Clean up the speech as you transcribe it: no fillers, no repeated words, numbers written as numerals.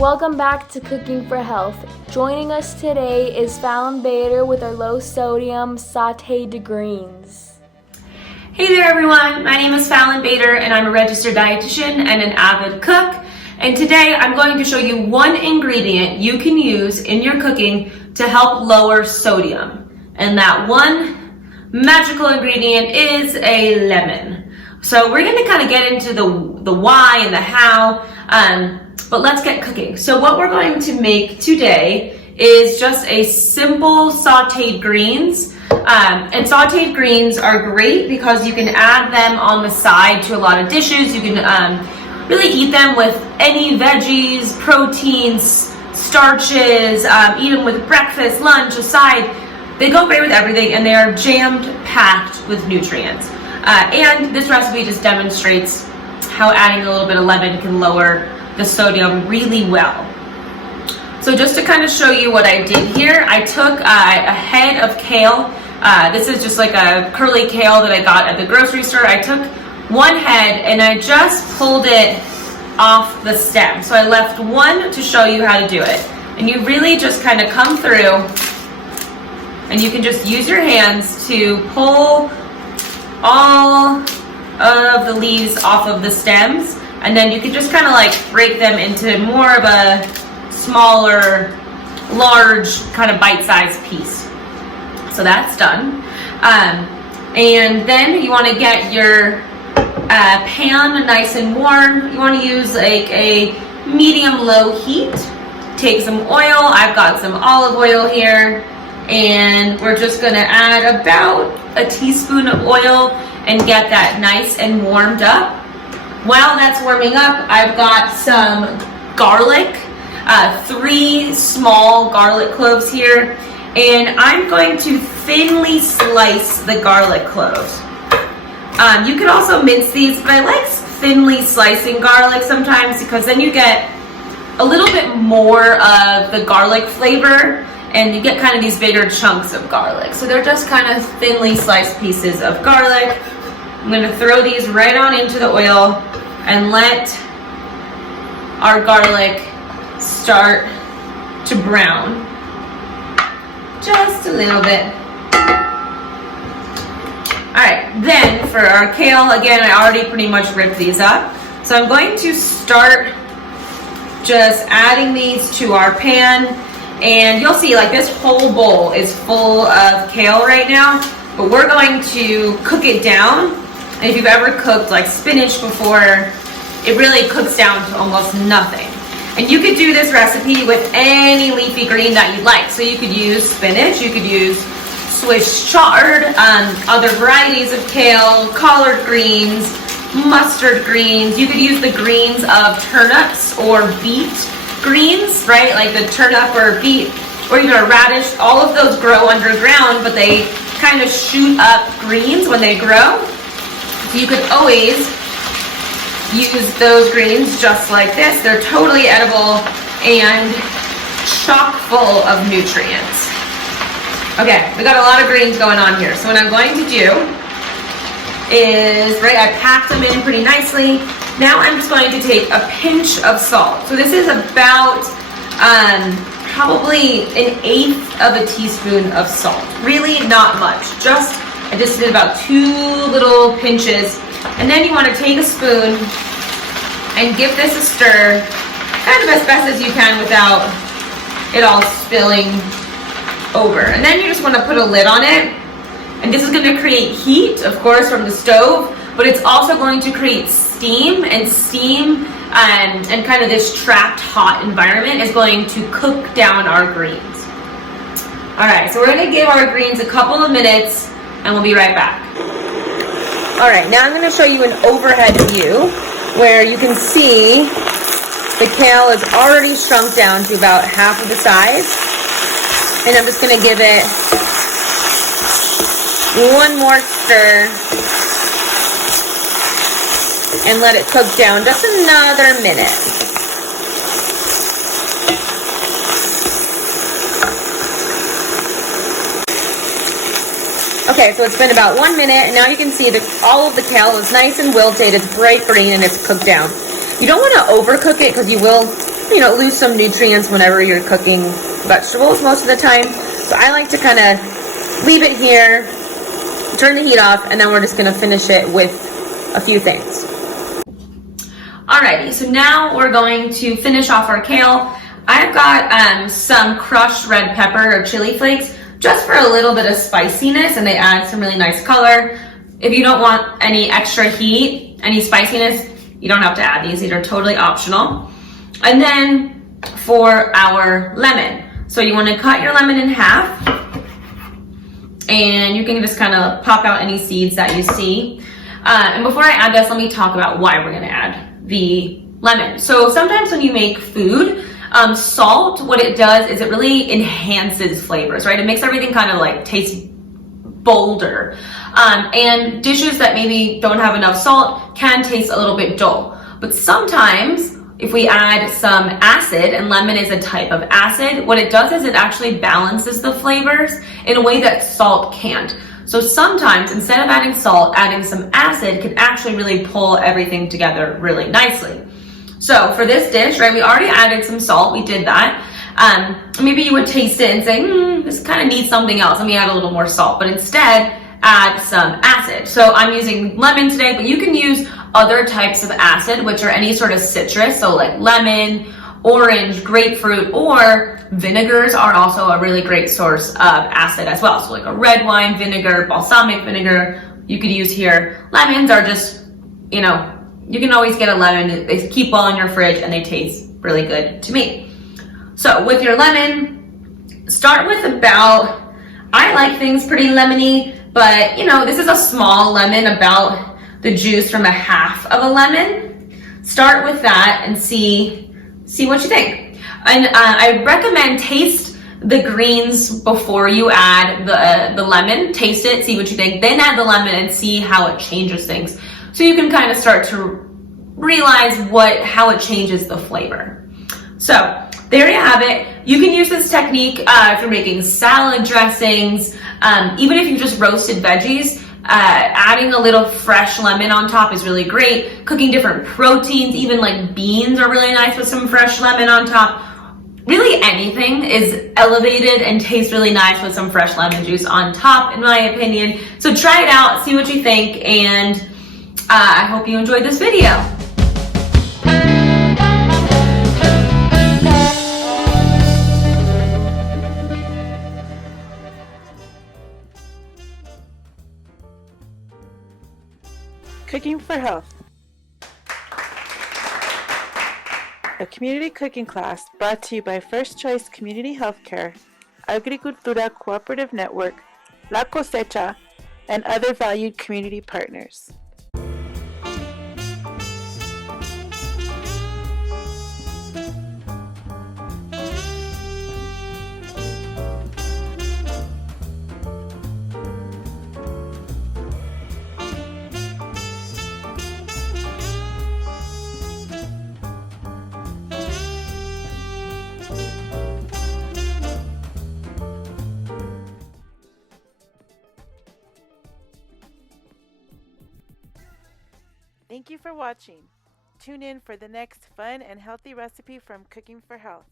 Welcome back to Cooking for Health. Joining us today is Fallon Bader with our low sodium Sautéed Greens. Hey there everyone, my name is Fallon Bader and I'm a registered dietitian and an avid cook. And today I'm going to show you one ingredient you can use in your cooking to help lower sodium. And that one magical ingredient is a lemon. So we're going to kind of get into the why and the how, but let's get cooking. So what we're going to make today is just a simple sautéed greens. And sautéed greens are great because you can add them on the side to a lot of dishes. You can really eat them with any veggies, proteins, starches, eat them with breakfast, lunch, a side. They go great with everything and they are jammed packed with nutrients. And this recipe just demonstrates how adding a little bit of lemon can lower the sodium really well. So just to kind of show you what I did here, I took a head of kale. This is just like a curly kale that I got at the grocery store. I took one head and I just pulled it off the stem. So I left one to show you how to do it. And you really just kind of come through and you can just use your hands to pull all of the leaves off of the stems. And then you can just kind of like break them into more of a smaller, large kind of bite-sized piece. So that's done. And then you want to get your pan nice and warm. You want to use like a medium-low heat. Take some oil. I've got some olive oil here. And we're just going to add about a teaspoon of oil and get that nice and warmed up. While that's warming up, I've got some garlic, 3 small garlic cloves here, and I'm going to thinly slice the garlic cloves. You can also mince these, but I like thinly slicing garlic sometimes because then you get a little bit more of the garlic flavor and you get kind of these bigger chunks of garlic. So they're just kind of thinly sliced pieces of garlic. I'm going to throw these right on into the oil and let our garlic start to brown. Just a little bit. Alright, then for our kale, again, I already pretty much ripped these up. So I'm going to start just adding these to our pan. And you'll see like this whole bowl is full of kale right now, but we're going to cook it down. And if you've ever cooked like spinach before, it really cooks down to almost nothing. And you could do this recipe with any leafy green that you like. So you could use spinach, you could use Swiss chard, other varieties of kale, collard greens, mustard greens. You could use the greens of turnips or beet greens, right? Like the turnip or beet or even a radish. All of those grow underground, but they kind of shoot up greens when they grow. You could always use those greens just like this. They're totally edible and chock full of nutrients. Okay, we got a lot of greens going on here. So what I'm going to do is, right, I packed them in pretty nicely. Now I'm just going to take a pinch of salt. So this is about probably 1/8 of a teaspoon of salt. Really not much. I just did about 2 little pinches. And then you want to take a spoon and give this a stir, kind of as best as you can without it all spilling over. And then you just want to put a lid on it. And this is going to create heat, of course, from the stove, but it's also going to create steam, and steam and kind of this trapped hot environment is going to cook down our greens. All right, so we're going to give our greens a couple of minutes and we'll be right back. All right, now I'm going to show you an overhead view where you can see the kale is already shrunk down to about half of the size. And I'm just going to give it one more stir and let it cook down just another minute. Okay, so it's been about 1 minute, and now you can see that all of the kale is nice and wilted. It's bright green, and it's cooked down. You don't want to overcook it because you will lose some nutrients whenever you're cooking vegetables most of the time. So I like to kind of leave it here, turn the heat off, and then we're just going to finish it with a few things. Alrighty, so now we're going to finish off our kale. I've got some crushed red pepper or chili flakes just for a little bit of spiciness, and they add some really nice color. If you don't want any extra heat, any spiciness, you don't have to add these. These are totally optional. And then for our lemon. So you want to cut your lemon in half, and you can just kind of pop out any seeds that you see. And before I add this, let me talk about why we're going to add the lemon. So sometimes when you make food, salt, what it does is it really enhances flavors, right? It makes everything kind of like taste bolder. And dishes that maybe don't have enough salt can taste a little bit dull. But sometimes if we add some acid, and lemon is a type of acid, what it does is it actually balances the flavors in a way that salt can't. So sometimes instead of adding salt, adding some acid can actually really pull everything together really nicely. So for this dish, right, we already added some salt, we did that. Maybe you would taste it and say, this kind of needs something else, let me add a little more salt, but instead add some acid. So I'm using lemon today, but you can use other types of acid, which are any sort of citrus, so like lemon, orange, grapefruit, or vinegars are also a really great source of acid as well. So like a red wine vinegar, balsamic vinegar, you could use here. Lemons are just, you can always get a lemon. They keep well in your fridge and they taste really good to me. So with your lemon, start with about, I like things pretty lemony, but this is a small lemon, about the juice from a half of a lemon. Start with that and see what you think. And I recommend taste the greens before you add the lemon. Taste it, see what you think, then add the lemon and see how it changes things. So you can kind of start to realize how it changes the flavor. So there you have it. You can use this technique if you're making salad dressings, even if you just roasted veggies. Adding a little fresh lemon on top is really great. Cooking different proteins, even like beans are really nice with some fresh lemon on top. Really anything is elevated and tastes really nice with some fresh lemon juice on top, in my opinion. So try it out, see what you think, and I hope you enjoyed this video. Cooking for Health, a community cooking class brought to you by First Choice Community Healthcare, Agricultura Cooperative Network, La Cosecha, and other valued community partners. Thank you for watching. Tune in for the next fun and healthy recipe from Cooking for Health.